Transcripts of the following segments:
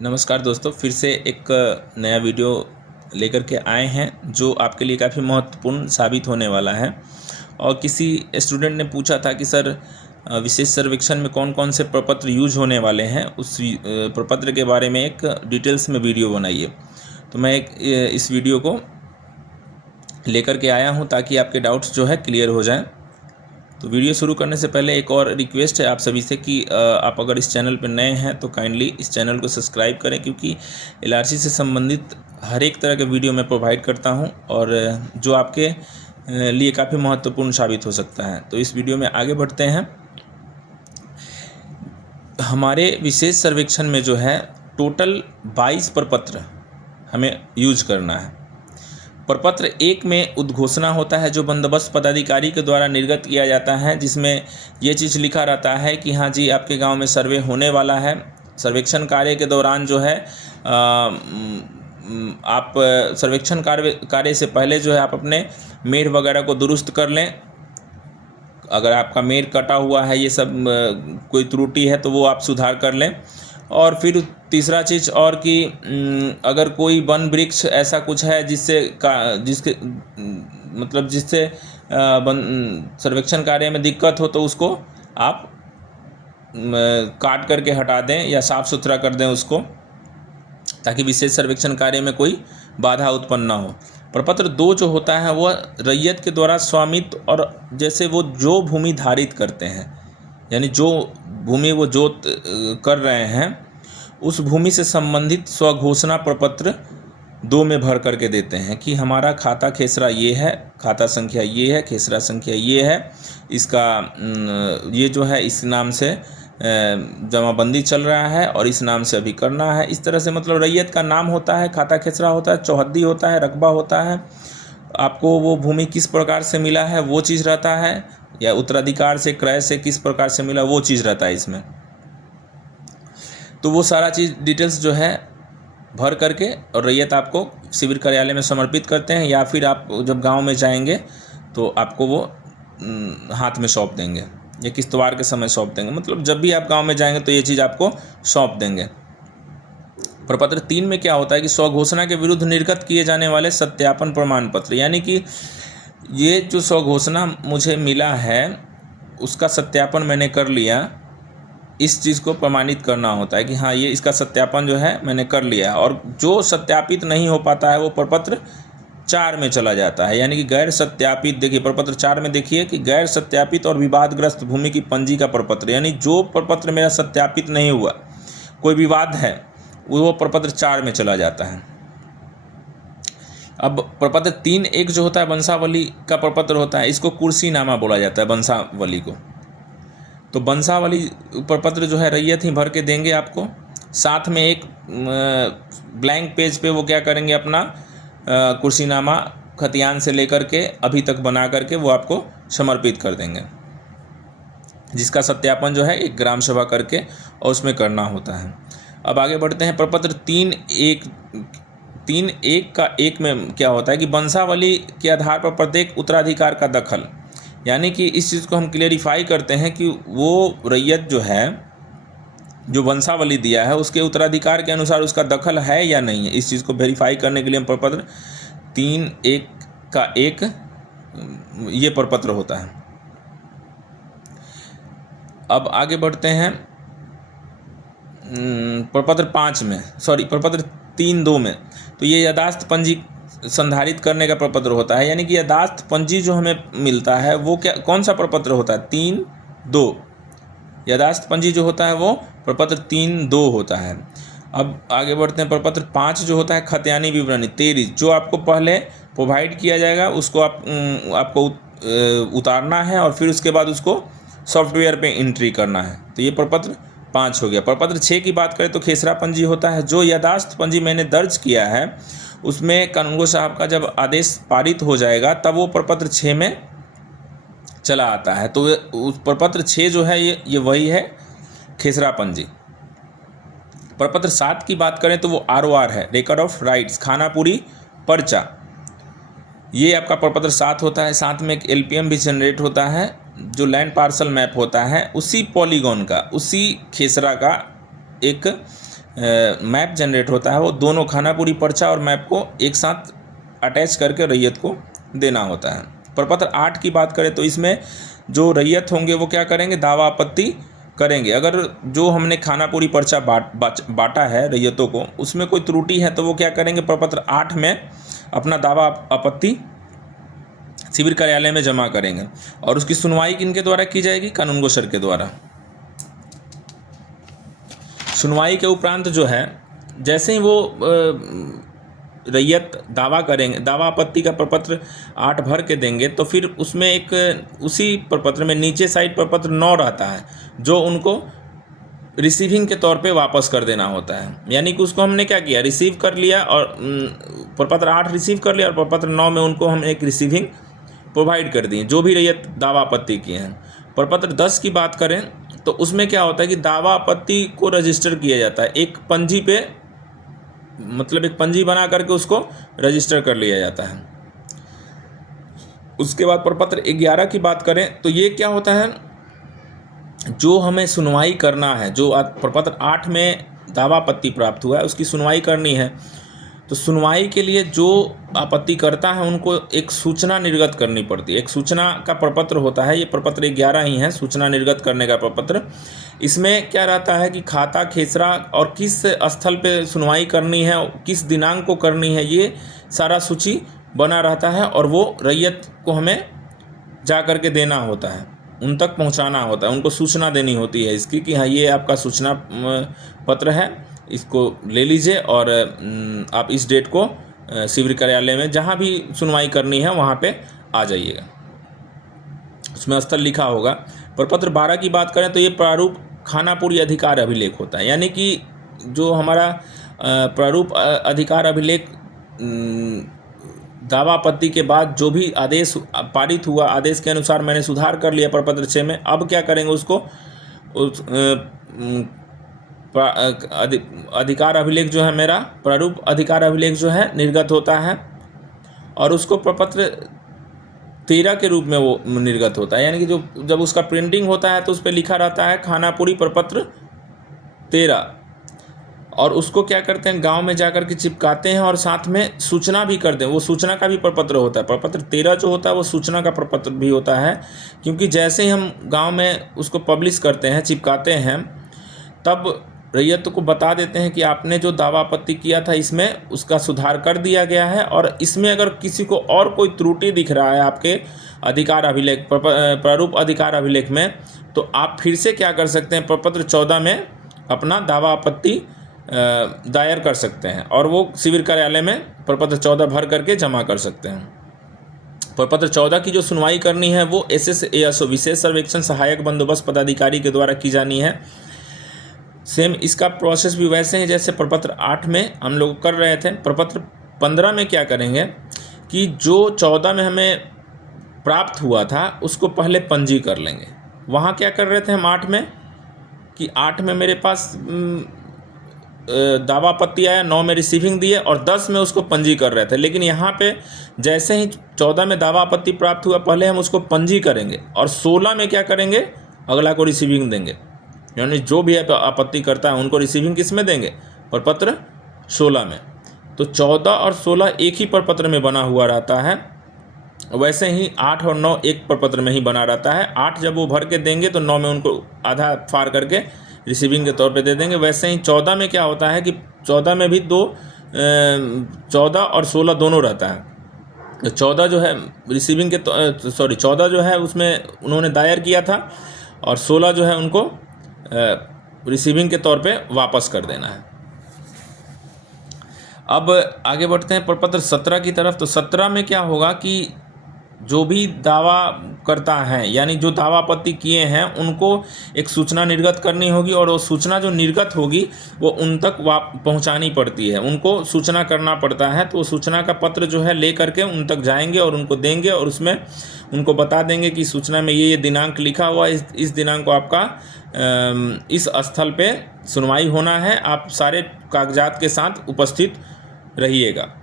नमस्कार दोस्तों, फिर से एक नया वीडियो लेकर के आए हैं जो आपके लिए काफ़ी महत्वपूर्ण साबित होने वाला है। और किसी स्टूडेंट ने पूछा था कि सर विशेष सर्वेक्षण में कौन कौन से प्रपत्र यूज होने वाले हैं, उस प्रपत्र के बारे में एक डिटेल्स में वीडियो बनाइए। तो मैं इस वीडियो को लेकर के आया हूं ताकि आपके डाउट्स जो है क्लियर हो जाएं। तो वीडियो शुरू करने से पहले एक और रिक्वेस्ट है आप सभी से कि आप अगर इस चैनल पर नए हैं तो काइंडली इस चैनल को सब्सक्राइब करें, क्योंकि एलआरसी से संबंधित हर एक तरह के वीडियो मैं प्रोवाइड करता हूं और जो आपके लिए काफ़ी महत्वपूर्ण साबित हो सकता है। तो इस वीडियो में आगे बढ़ते हैं। हमारे विशेष सर्वेक्षण में जो है टोटल 22 प्रपत्र हमें यूज करना है। प्रपत्र 1 में उद्घोषणा होता है जो बंदोबस्त पदाधिकारी के द्वारा निर्गत किया जाता है, जिसमें ये चीज़ लिखा रहता है कि हाँ जी आपके गांव में सर्वे होने वाला है। सर्वेक्षण कार्य के दौरान जो है आप सर्वेक्षण कार्य से पहले जो है आप अपने मेढ़ वगैरह को दुरुस्त कर लें। अगर आपका मेढ़ कटा हुआ है, ये सब कोई त्रुटि है तो वो आप सुधार कर लें। और फिर तीसरा चीज़ और कि अगर कोई वन वृक्ष ऐसा कुछ है जिससे सर्वेक्षण कार्य में दिक्कत हो तो उसको आप काट करके हटा दें या साफ़ सुथरा कर दें उसको, ताकि विशेष सर्वेक्षण कार्य में कोई बाधा उत्पन्न ना हो। प्रपत्र 2 जो होता है वह रैयत के द्वारा स्वामित्व और जैसे वो जो भूमि धारित करते हैं, यानी जो भूमि वो जोत कर रहे हैं उस भूमि से संबंधित स्वघोषणा प्रपत्र 2 में भर करके देते हैं कि हमारा खाता खेसरा ये है, खाता संख्या ये है, खेसरा संख्या ये है, इसका ये जो है इस नाम से जमाबंदी चल रहा है और इस नाम से अभी करना है। इस तरह से मतलब रैयत का नाम होता है, खाता खेसरा होता है, चौहद्दी होता है, रकबा होता है, आपको वो भूमि किस प्रकार से मिला है वो चीज़ रहता है, या उत्तराधिकार से क्रय से किस प्रकार से मिला वो चीज़ रहता है इसमें। तो वो सारा चीज़ डिटेल्स जो है भर करके और रैयत आपको शिविर कार्यालय में समर्पित करते हैं, या फिर आप जब गांव में जाएंगे तो आपको वो हाथ में सौंप देंगे या किश्तवार के समय सौंप देंगे। मतलब जब भी आप गांव में जाएंगे तो ये चीज़ आपको सौंप देंगे। प्रपत्र 3 में क्या होता है कि स्वघोषणा के विरुद्ध निर्गत किए जाने वाले सत्यापन प्रमाण पत्र, यानी कि ये जो स्वघोषणा मुझे मिला है उसका सत्यापन मैंने कर लिया, इस चीज़ को प्रमाणित करना होता है कि हाँ ये इसका सत्यापन जो है मैंने कर लिया। और जो सत्यापित नहीं हो पाता है वो प्रपत्र 4 में चला जाता है, यानी कि गैर सत्यापित। देखिए प्रपत्र 4 में देखिए कि गैर सत्यापित और विवादग्रस्त भूमि की पंजी का प्रपत्र, यानी जो प्रपत्र मेरा सत्यापित नहीं हुआ, कोई विवाद है, वो प्रपत्र 4 में चला जाता है। अब प्रपत्र 3.1 जो होता है वंशावली का प्रपत्र होता है, इसको कुर्सीनामा बोला जाता है वंशावली को। तो वंशावली प्रपत्र जो है रैयत ही भर के देंगे आपको, साथ में एक ब्लैंक पेज पे वो क्या करेंगे अपना कुर्सीनामा खतियान से लेकर के अभी तक बना करके वो आपको समर्पित कर देंगे, जिसका सत्यापन जो है एक ग्राम सभा करके और उसमें करना होता है। अब आगे बढ़ते हैं। प्रपत्र 3.1 का 1 में क्या होता है कि वंशावली के आधार पर प्रत्येक उत्तराधिकार का दखल, यानी कि इस चीज़ को हम क्लेरिफाई करते हैं कि वो रैयत जो है जो वंशावली दिया है उसके उत्तराधिकार के अनुसार उसका दखल है या नहीं है। इस चीज़ को वेरीफाई करने के लिए हम प्रपत्र 3.1 का 1 ये प्रपत्र होता है। अब आगे बढ़ते हैं प्रपत्र 3.2 में। तो ये यादाश्त पंजी संधारित करने का प्रपत्र होता है, यानी कि यादाश्त पंजी जो हमें मिलता है वो कौन सा प्रपत्र होता है? 3.2। यादाश्त पंजी जो होता है वो प्रपत्र 3.2 होता है। अब आगे बढ़ते हैं। प्रपत्र 5 जो होता है खतियानी विवरणी 23, जो आपको पहले प्रोवाइड किया जाएगा उसको आपको उतारना है और फिर उसके बाद उसको सॉफ्टवेयर पे एंट्री करना है। तो ये प्रपत्र 5 हो गया। प्रपत्र 6 की बात करें तो खेसरा पंजी होता है। जो यादाश्त पंजी मैंने दर्ज किया है उसमें कानूनगो साहब का जब आदेश पारित हो जाएगा तब वो प्रपत्र 6 में चला आता है। तो उस प्रपत्र 6 जो है ये वही है खेसरा पंजी। प्रपत्र 7 की बात करें तो वो ROR है, रिकॉर्ड ऑफ राइट्स, खानापुरी पर्चा। ये आपका प्रपत्र 7 होता है। साथ में एक LPM भी जनरेट होता है जो लैंड पार्सल मैप होता है, उसी पॉलीगॉन का, उसी खेसरा का एक मैप जनरेट होता है वो दोनों खानापुरी पर्चा और मैप को एक साथ अटैच करके रैयत को देना होता है। प्रपत्र 8 की बात करें तो इसमें जो रैयत होंगे वो क्या करेंगे, दावा आपत्ति करेंगे। अगर जो हमने खानापुरी पर्चा बांटा है रैयतों को, उसमें कोई त्रुटि है तो वो क्या करेंगे, प्रपत्र 8 में अपना दावा आपत्ति शिविर कार्यालय में जमा करेंगे और उसकी सुनवाई किनके द्वारा की जाएगी, कानूनगो सर के द्वारा। सुनवाई के उपरांत जो है, जैसे ही वो रैयत दावा करेंगे, दावा आपत्ति का प्रपत्र 8 भर के देंगे, तो फिर उसमें एक उसी प्रपत्र में नीचे साइड प्रपत्र 9 रहता है जो उनको रिसीविंग के तौर पे वापस कर देना होता है। यानी कि उसको हमने क्या किया, रिसीव कर लिया और प्रपत्र 8 रिसीव कर लिया और प्रपत्र 9 में उनको हम एक रिसीविंग प्रोवाइड कर दिए जो भी रैयत दावा आपत्ति किए हैं। प्रपत्र 10 की बात करें तो उसमें क्या होता है कि दावा आपत्ति को रजिस्टर किया जाता है, एक पंजी पे, मतलब एक पंजी बना करके उसको रजिस्टर कर लिया जाता है। उसके बाद प्रपत्र 11 की बात करें तो ये क्या होता है, जो हमें सुनवाई करना है, जो प्रपत्र 8 में दावा आपत्ति प्राप्त हुआ है उसकी सुनवाई करनी है, तो सुनवाई के लिए जो आपत्ति करता है उनको एक सूचना निर्गत करनी पड़ती है। एक सूचना का प्रपत्र होता है, ये प्रपत्र 11 ही है, सूचना निर्गत करने का प्रपत्र। इसमें क्या रहता है कि खाता, खेसरा और किस स्थल पे सुनवाई करनी है, किस दिनांक को करनी है, ये सारा सूची बना रहता है और वो रैयत को हमें जा कर के देना होता है, उन तक पहुंचाना होता है, उनको सूचना देनी होती है इसकी कि हाँ ये आपका सूचना पत्र है, इसको ले लीजिए और आप इस डेट को शिविर कार्यालय में जहाँ भी सुनवाई करनी है वहाँ पे आ जाइएगा। उसमें स्थल लिखा होगा। प्रपत्र 12 की बात करें तो ये प्रारूप खानापुरी अधिकार अभिलेख होता है, यानी कि जो हमारा प्रारूप अधिकार अभिलेख दावा आपत्ति के बाद जो भी आदेश पारित हुआ, आदेश के अनुसार मैंने सुधार कर लिया प्रपत्र 6 में, अब क्या करेंगे उसको अधिकार अभिलेख जो है मेरा प्रारूप अधिकार अभिलेख जो है निर्गत होता है और उसको प्रपत्र 13 के रूप में वो निर्गत होता है। यानी कि जो जब उसका प्रिंटिंग होता है तो उस पर लिखा रहता है खानापुरी प्रपत्र 13 और उसको क्या करते हैं, गांव में जाकर के चिपकाते हैं और साथ में सूचना भी करते हैं। वो सूचना का भी प्रपत्र होता है, प्रपत्र 13 जो होता है वो सूचना का प्रपत्र भी होता है, क्योंकि जैसे ही हम गांव में उसको पब्लिश करते हैं, चिपकाते हैं, तब रैयत को बता देते हैं कि आपने जो दावा आपत्ति किया था इसमें उसका सुधार कर दिया गया है और इसमें अगर किसी को और कोई त्रुटि दिख रहा है आपके अधिकार अभिलेख, प्रारूप अधिकार अभिलेख में, तो आप फिर से क्या कर सकते हैं, प्रपत्र 14 में अपना दावा आपत्ति दायर कर सकते हैं और वो शिविर कार्यालय में प्रपत्र 14 भर करके जमा कर सकते हैं। प्रपत्र 14 की जो सुनवाई करनी है वो SSASO विशेष सर्वेक्षण सहायक बंदोबस्त पदाधिकारी के द्वारा की जानी है। सेम इसका प्रोसेस भी वैसे ही जैसे प्रपत्र 8 में हम लोग कर रहे थे। प्रपत्र 15 में क्या करेंगे कि जो 14 में हमें प्राप्त हुआ था उसको पहले पंजी कर लेंगे। वहाँ क्या कर रहे थे हम 8 में कि 8 में मेरे पास दावा आपत्ति आया, 9 में रिसीविंग दिए और 10 में उसको पंजी कर रहे थे, लेकिन यहाँ पे जैसे ही 14 में दावा आपत्ति प्राप्त हुआ पहले हम उसको पंजी करेंगे और 16 में क्या करेंगे, अगला को रिसीविंग देंगे। यानी जो भी आपत्ति करता है उनको रिसीविंग किस में देंगे, प्रपत्र 16 में। तो 14 और 16 एक ही प्रपत्र में बना हुआ रहता है, वैसे ही 8 और 9 एक प्रपत्र में ही बना रहता है। 8 जब वो भर के देंगे तो 9 में उनको आधा फाड़ करके रिसीविंग के तौर पे दे देंगे। वैसे ही 14 में क्या होता है कि 14 में भी 14 और 16 दोनों रहता है। तो 14 जो है रिसीविंग के 14 जो है उसमें उन्होंने दायर किया था और 16 जो है उनको रिसीविंग के तौर पे वापस कर देना है। अब आगे बढ़ते हैं प्रपत्र 17 की तरफ। तो 17 में क्या होगा कि जो भी दावा करता है, यानी जो दावा आपत्ति किए हैं, उनको एक सूचना निर्गत करनी होगी और वो सूचना जो निर्गत होगी वो उन तक पहुंचानी पड़ती है, उनको सूचना करना पड़ता है। तो वो सूचना का पत्र जो है ले करके उन तक जाएंगे और उनको देंगे और उसमें उनको बता देंगे कि सूचना में ये दिनांक लिखा हुआ है, इस दिनांक को आपका इस स्थल पे सुनवाई होना है, आप सारे कागजात के साथ उपस्थित रहिएगा।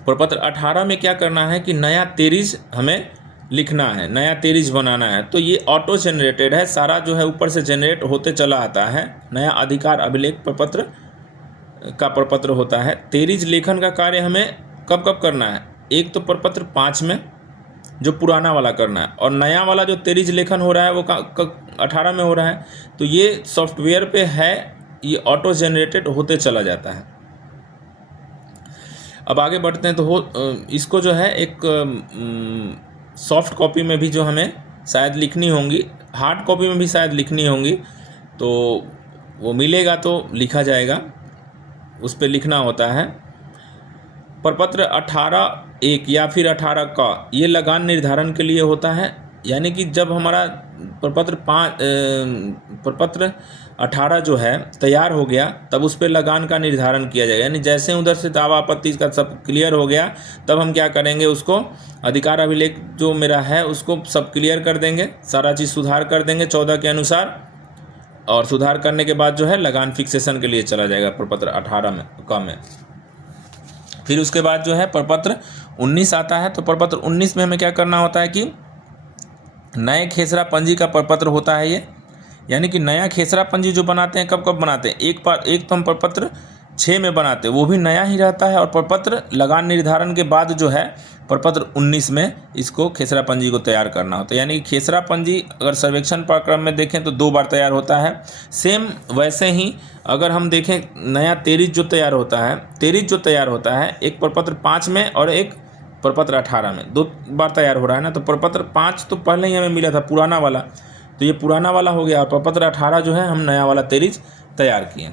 प्रपत्र 18 में क्या करना है कि नया तेरीज हमें लिखना है, नया तेरिज बनाना है, तो ये ऑटो जनरेटेड है, सारा जो है ऊपर से जनरेट होते चला आता है। नया अधिकार अभिलेख प्रपत्र का प्रपत्र होता है। तेरिज लेखन का कार्य हमें कब कब करना है? एक तो प्रपत्र 5 में जो पुराना वाला करना है, और नया वाला जो तेरिज लेखन हो रहा है वो 18 में हो रहा है। तो ये सॉफ्टवेयर पे है, ये ऑटो जनरेटेड होते चला जाता है। अब आगे बढ़ते हैं तो इसको जो है एक सॉफ्ट कॉपी में भी जो हमें शायद लिखनी होंगी, हार्ड कॉपी में भी शायद लिखनी होंगी, तो वो मिलेगा तो लिखा जाएगा, उस पर लिखना होता है। प्रपत्र 18(1) या फिर 18 का ये लगान निर्धारण के लिए होता है। यानी कि जब हमारा प्रपत्र 18 जो है तैयार हो गया, तब उस पर लगान का निर्धारण किया जाएगा। यानी जैसे उधर से दावा आपत्ति का सब क्लियर हो गया, तब हम क्या करेंगे, उसको अधिकार अभिलेख जो मेरा है उसको सब क्लियर कर देंगे, सारा चीज़ सुधार कर देंगे 14 के अनुसार, और सुधार करने के बाद जो है लगान फिक्सेशन के लिए चला जाएगा प्रपत्र 18 में। फिर उसके बाद जो है प्रपत्र 19 आता है। तो प्रपत्र 19 में हमें क्या करना होता है कि नए खेसरा पंजी का प्रपत्र होता है ये। यानी कि नया खेसरा पंजी जो बनाते हैं, कब कब बनाते हैं? एक तो हम प्रपत्र 6 में बनाते हैं, वो भी नया ही रहता है, और प्रपत्र लगान निर्धारण के बाद जो है प्रपत्र 19 में इसको खेसरा पंजी को तैयार करना होता है। यानी कि खेसरा पंजी अगर सर्वेक्षण प्रक्रम में देखें तो 2 बार तैयार होता है। सेम वैसे ही अगर हम देखें नया तेरिज जो तैयार होता है, एक प्रपत्र 5 में और एक प्रपत्र 18 में, 2 बार तैयार हो रहा है ना। तो प्रपत्र 5 तो पहले ही हमें मिला था, पुराना वाला, तो ये पुराना वाला हो गया। प्रपत्र 18 जो है हम नया वाला तेरिज तैयार किए।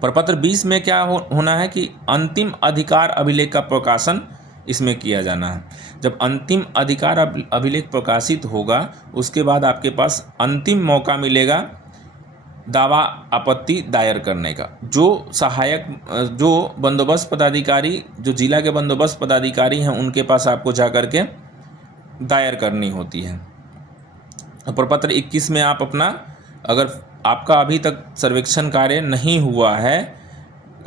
प्रपत्र 20 में क्या होना है कि अंतिम अधिकार अभिलेख का प्रकाशन इसमें किया जाना है। जब अंतिम अधिकार अभिलेख प्रकाशित होगा, उसके बाद आपके पास अंतिम मौका मिलेगा दावा आपत्ति दायर करने का। जो बंदोबस्त पदाधिकारी, जो जिला के बंदोबस्त पदाधिकारी हैं, उनके पास आपको जा कर के दायर करनी होती है। प्रपत्र 21 में आप अपना, अगर आपका अभी तक सर्वेक्षण कार्य नहीं हुआ है,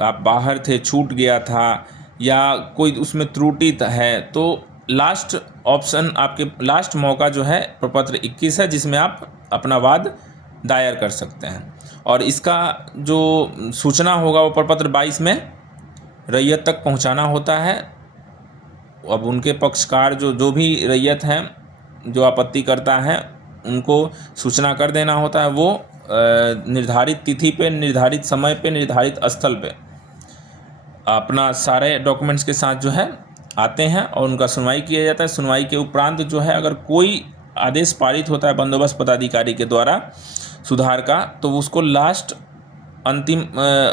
आप बाहर थे, छूट गया था, या कोई उसमें त्रुटि है, तो लास्ट ऑप्शन, आपके लास्ट मौका जो है प्रपत्र 21 है, जिसमें आप अपना वाद दायर कर सकते हैं। और इसका जो सूचना होगा वो प्रपत्र 22 में रैयत तक पहुंचाना होता है। अब उनके पक्षकार जो भी रैयत हैं, जो आपत्ति करता है, उनको सूचना कर देना होता है। वो निर्धारित तिथि पे, निर्धारित समय पे, निर्धारित स्थल पे अपना सारे डॉक्यूमेंट्स के साथ जो है आते हैं और उनका सुनवाई किया जाता है। सुनवाई के उपरांत जो है अगर कोई आदेश पारित होता है बंदोबस्त पदाधिकारी के द्वारा सुधार का, तो उसको लास्ट अंतिम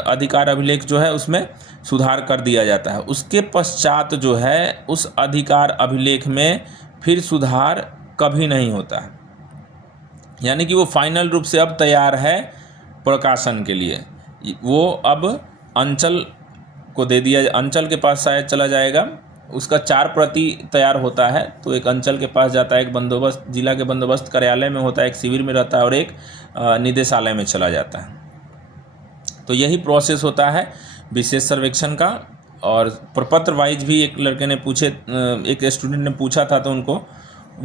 अधिकार अभिलेख जो है उसमें सुधार कर दिया जाता है। उसके पश्चात जो है उस अधिकार अभिलेख में फिर सुधार कभी नहीं होता है। यानी कि वो फाइनल रूप से अब तैयार है प्रकाशन के लिए। वो अब अंचल को दे दिया, अंचल के पास शायद चला जाएगा। उसका 4 प्रति तैयार होता है, तो एक अंचल के पास जाता है, एक बंदोबस्त जिला के बंदोबस्त कार्यालय में होता है, एक शिविर में रहता है, और एक निदेशालय में चला जाता है। तो यही प्रोसेस होता है विशेष सर्वेक्षण का। और प्रपत्र वाइज भी एक लड़के ने पूछे, एक स्टूडेंट ने पूछा था, तो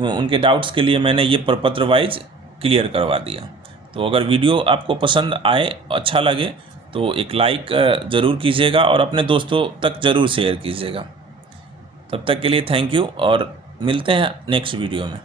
उनके डाउट्स के लिए मैंने ये प्रपत्र वाइज क्लियर करवा दिया। तो अगर वीडियो आपको पसंद आए, अच्छा लगे, तो एक लाइक ज़रूर कीजिएगा और अपने दोस्तों तक ज़रूर शेयर कीजिएगा। तब तक के लिए थैंक यू, और मिलते हैं नेक्स्ट वीडियो में।